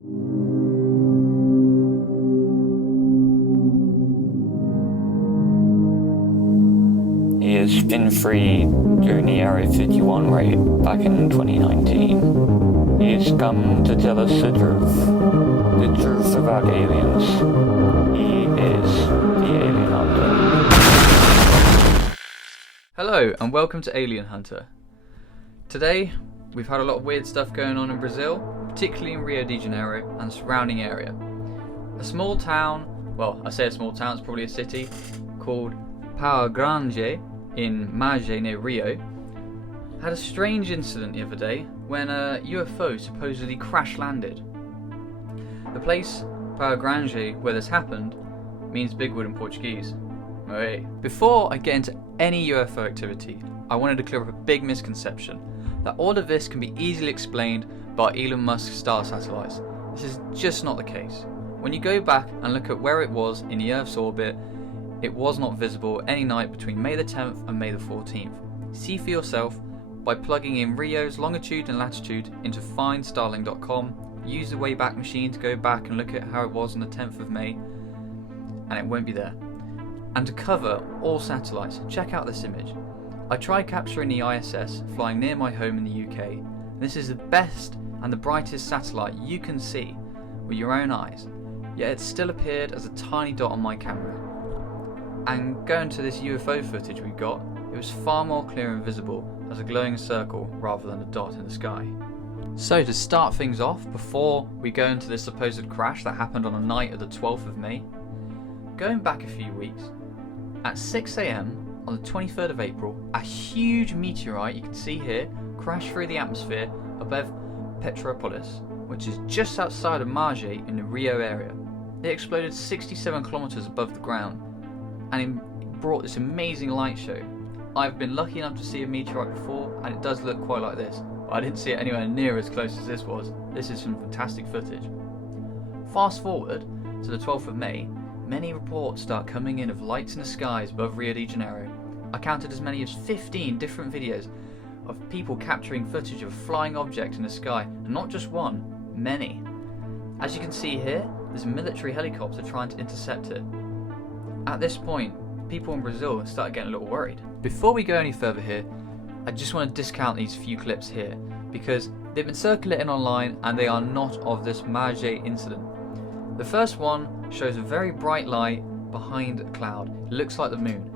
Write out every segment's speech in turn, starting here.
He has been free during the Area 51 raid back in 2019. He has come to tell us the truth about aliens. He is the Alien Hunter. Hello and welcome to Alien Hunter. Today we've had a lot of weird stuff going on in Brazil, particularly in Rio de Janeiro and the surrounding area. A small town, well I say a small town, it's probably a city, called Pau Grande in Mage near Rio, had a strange incident the other day when a UFO supposedly crash landed. The place, Pau Grande, where this happened, means Bigwood in Portuguese. Right. Before I get into any UFO activity, I wanted to clear up a big misconception that all of this can be easily explained by Elon Musk's star satellites. This is just not the case. When you go back and look at where it was in the Earth's orbit, it was not visible any night between May the 10th and May the 14th. See for yourself by plugging in Rio's longitude and latitude into findstarling.com. Use the Wayback Machine to go back and look at how it was on the 10th of May, and it won't be there. And to cover all satellites, check out this image. I tried capturing the ISS flying near my home in the UK, and this is the best and the brightest satellite you can see with your own eyes, yet it still appeared as a tiny dot on my camera. And going to this UFO footage we got, it was far more clear and visible as a glowing circle rather than a dot in the sky. So to start things off, before we go into this supposed crash that happened on the night of the 12th of May, going back a few weeks, at 6 AM on the 23rd of April, a huge meteorite you can see here crashed through the atmosphere above Petropolis, which is just outside of Mage in the Rio area. It exploded 67 kilometers above the ground, and it brought this amazing light show. I've been lucky enough to see a meteorite before, and it does look quite like this, but I didn't see it anywhere near as close as this was. This is some fantastic footage. Fast forward to the 12th of May, many reports start coming in of lights in the skies above Rio de Janeiro. I counted as many as 15 different videos of people capturing footage of a flying object in the sky, and not just one, many. As you can see here, there's a military helicopter trying to intercept it. At this point, people in Brazil started getting a little worried. Before we go any further here, I just want to discount these few clips here because they've been circulating online and they are not of this Mage incident. The first one shows a very bright light behind a cloud. It looks like the moon.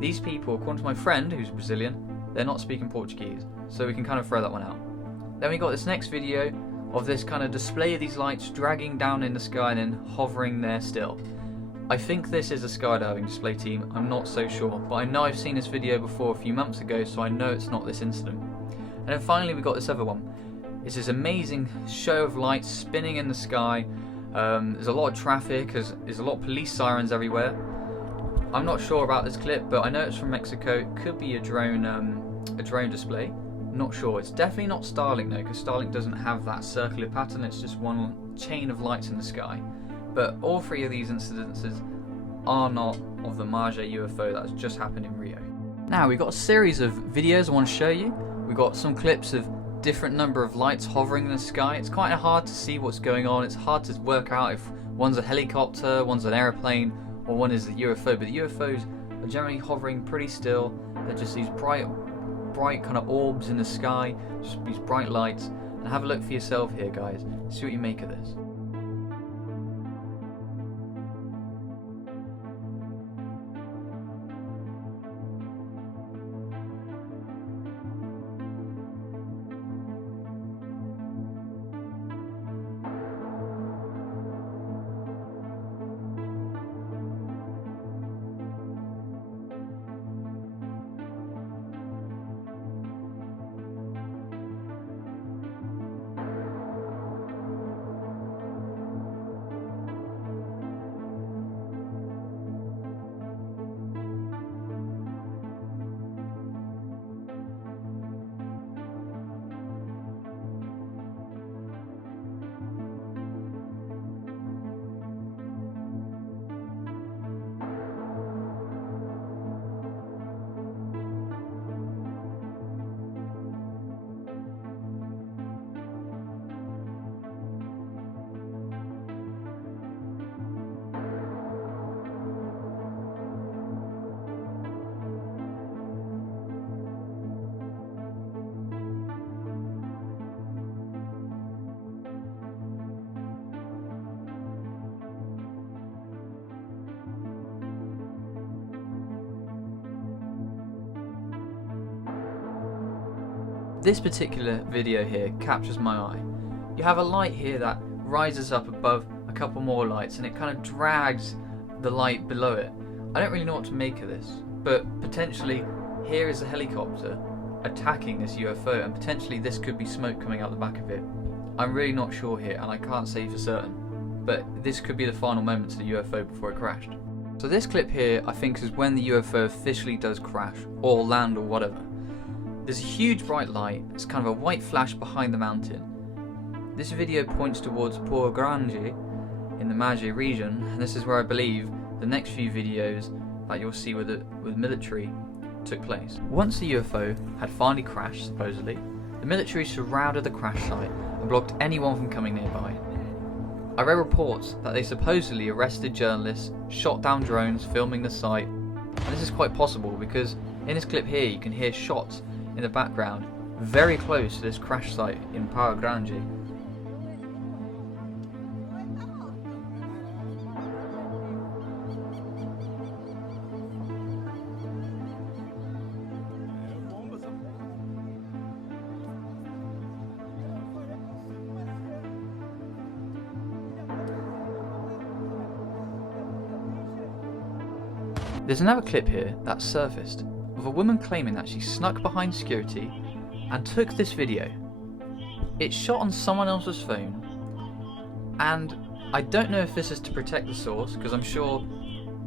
These people, according to my friend who's Brazilian, they're not speaking Portuguese, so we can kind of throw that one out. Then we got this next video of this kind of display of these lights dragging down in the sky and then hovering there still. I think this is a skydiving display team, I'm not so sure, but I know I've seen this video before a few months ago, so I know it's not this incident. And then finally we got this other one. It's this amazing show of lights spinning in the sky. There's a lot of traffic, there's a lot of police sirens everywhere. I'm not sure about this clip, but I know it's from Mexico. It could be a drone display. Not sure. It's definitely not Starlink though, because Starlink doesn't have that circular pattern. It's just one chain of lights in the sky. But all three of these incidences are not of the Mage UFO that has just happened in Rio. Now we've got a series of videos I want to show you. We've got some clips of different number of lights hovering in the sky. It's quite hard to see what's going on. It's hard to work out if one's a helicopter, one's an airplane, or one is a UFO. But the UFOs are generally hovering pretty still. They're just these bright kind of orbs in the sky, just these bright lights. And have a look for yourself here, guys. See what you make of this. This particular video here captures my eye. You have a light here that rises up above a couple more lights and it kind of drags the light below it. I don't really know what to make of this, but potentially here is a helicopter attacking this UFO, and potentially this could be smoke coming out the back of it. I'm really not sure here, and I can't say for certain, but this could be the final moments of the UFO before it crashed. So this clip here I think is when the UFO officially does crash, or land, or whatever. There's a huge bright light, it's kind of a white flash behind the mountain. This video points towards Porto Grande in the Mage region, and this is where I believe the next few videos that you'll see with military took place. Once the UFO had finally crashed, supposedly, the military surrounded the crash site and blocked anyone from coming nearby. I read reports that they supposedly arrested journalists, shot down drones filming the site, and this is quite possible because in this clip here you can hear shots in the background very close to this crash site in Porto Grande. There's another clip here that surfaced of a woman claiming that she snuck behind security and took this video. It's shot on someone else's phone, and I don't know if this is to protect the source, because I'm sure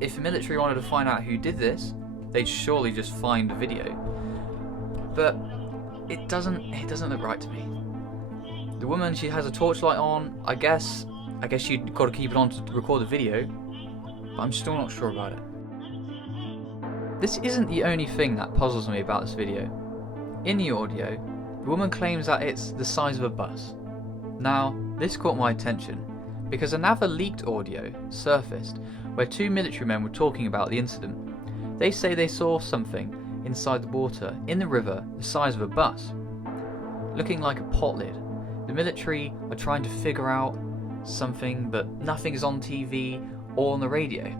if the military wanted to find out who did this, they'd surely just find the video. But it doesn't look right to me. The woman, she has a torchlight on. I guess you've got to keep it on to record the video, but I'm still not sure about it. This isn't the only thing that puzzles me about this video. In the audio, the woman claims that it's the size of a bus. Now, this caught my attention because another leaked audio surfaced where two military men were talking about the incident. They say they saw something inside the water in the river the size of a bus, looking like a pot lid. The military are trying to figure out something, but nothing is on TV or on the radio.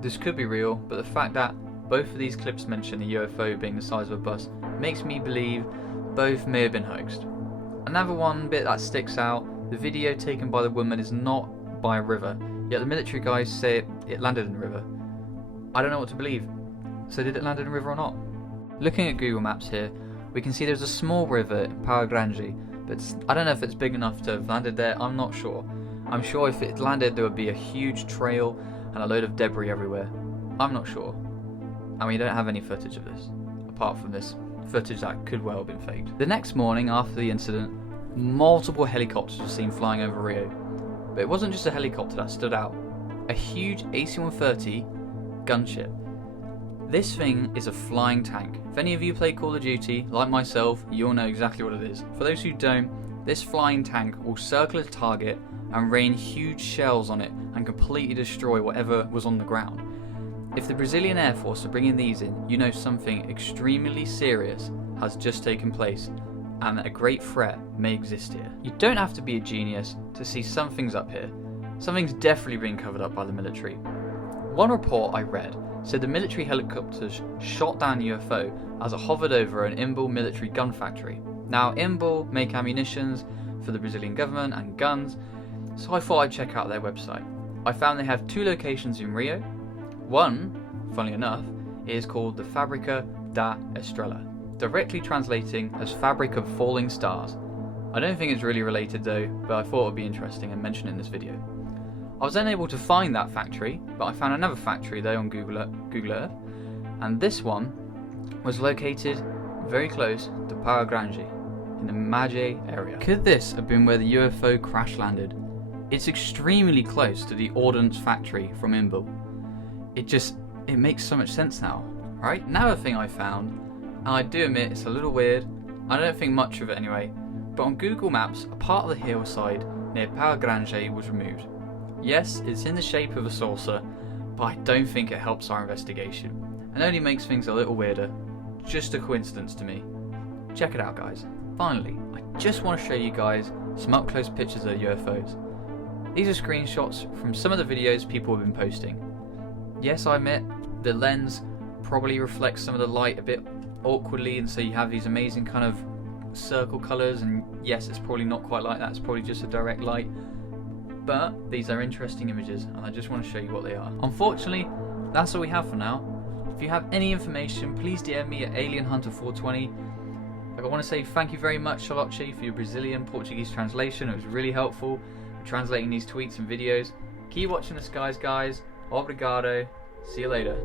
This could be real, but the fact that both of these clips mention a UFO being the size of a bus makes me believe both may have been hoaxed. Another one bit that sticks out, the video taken by the woman is not by a river, yet the military guys say it landed in the river. I don't know what to believe. So did it land in a river or not? Looking at Google Maps here, we can see there's a small river in Porto Grande, but I don't know if it's big enough to have landed there, I'm not sure. I'm sure if it landed there would be a huge trail and a load of debris everywhere. I'm not sure. And we don't have any footage of this, apart from this footage that could well have been faked. The next morning after the incident, multiple helicopters were seen flying over Rio. But it wasn't just a helicopter that stood out. A huge AC-130 gunship. This thing is a flying tank. If any of you play Call of Duty, like myself, you'll know exactly what it is. For those who don't, this flying tank will circle its target and rain huge shells on it and completely destroy whatever was on the ground. If the Brazilian Air Force are bringing these in, you know something extremely serious has just taken place and that a great threat may exist here. You don't have to be a genius to see something's up here. Something's definitely being covered up by the military. One report I read said the military helicopters shot down UFO as it hovered over an Imbal military gun factory. Now Imbal make ammunitions for the Brazilian government and guns, so I thought I'd check out their website. I found they have two locations in Rio. One, funnily enough, is called the Fábrica da Estrela, directly translating as Fabric of Falling Stars. I don't think it's really related though, but I thought it would be interesting and mention it in this video. I was then able to find that factory, but I found another factory though on Google Earth, and this one was located very close to Porto Grande, in the Mage area. Could this have been where the UFO crash landed? It's extremely close to the Ordinance factory from Imbal. It makes so much sense now, right? Another thing I found, and I do admit it's a little weird, I don't think much of it anyway, but on Google Maps, a part of the hillside near Porto Grande was removed. Yes, it's in the shape of a saucer, but I don't think it helps our investigation, and only makes things a little weirder. Just a coincidence to me. Check it out, guys. Finally, I just want to show you guys some up-close pictures of UFOs. These are screenshots from some of the videos people have been posting. Yes, I admit, the lens probably reflects some of the light a bit awkwardly, and so you have these amazing kind of circle colours, and yes, it's probably not quite like that, it's probably just a direct light, but these are interesting images and I just want to show you what they are. Unfortunately, that's all we have for now. If you have any information, please DM me at AlienHunter420. I want to say thank you very much, Charlotte, for your Brazilian Portuguese translation. It was really helpful for translating these tweets and videos. Keep watching the skies, guys. Obrigado. See you later.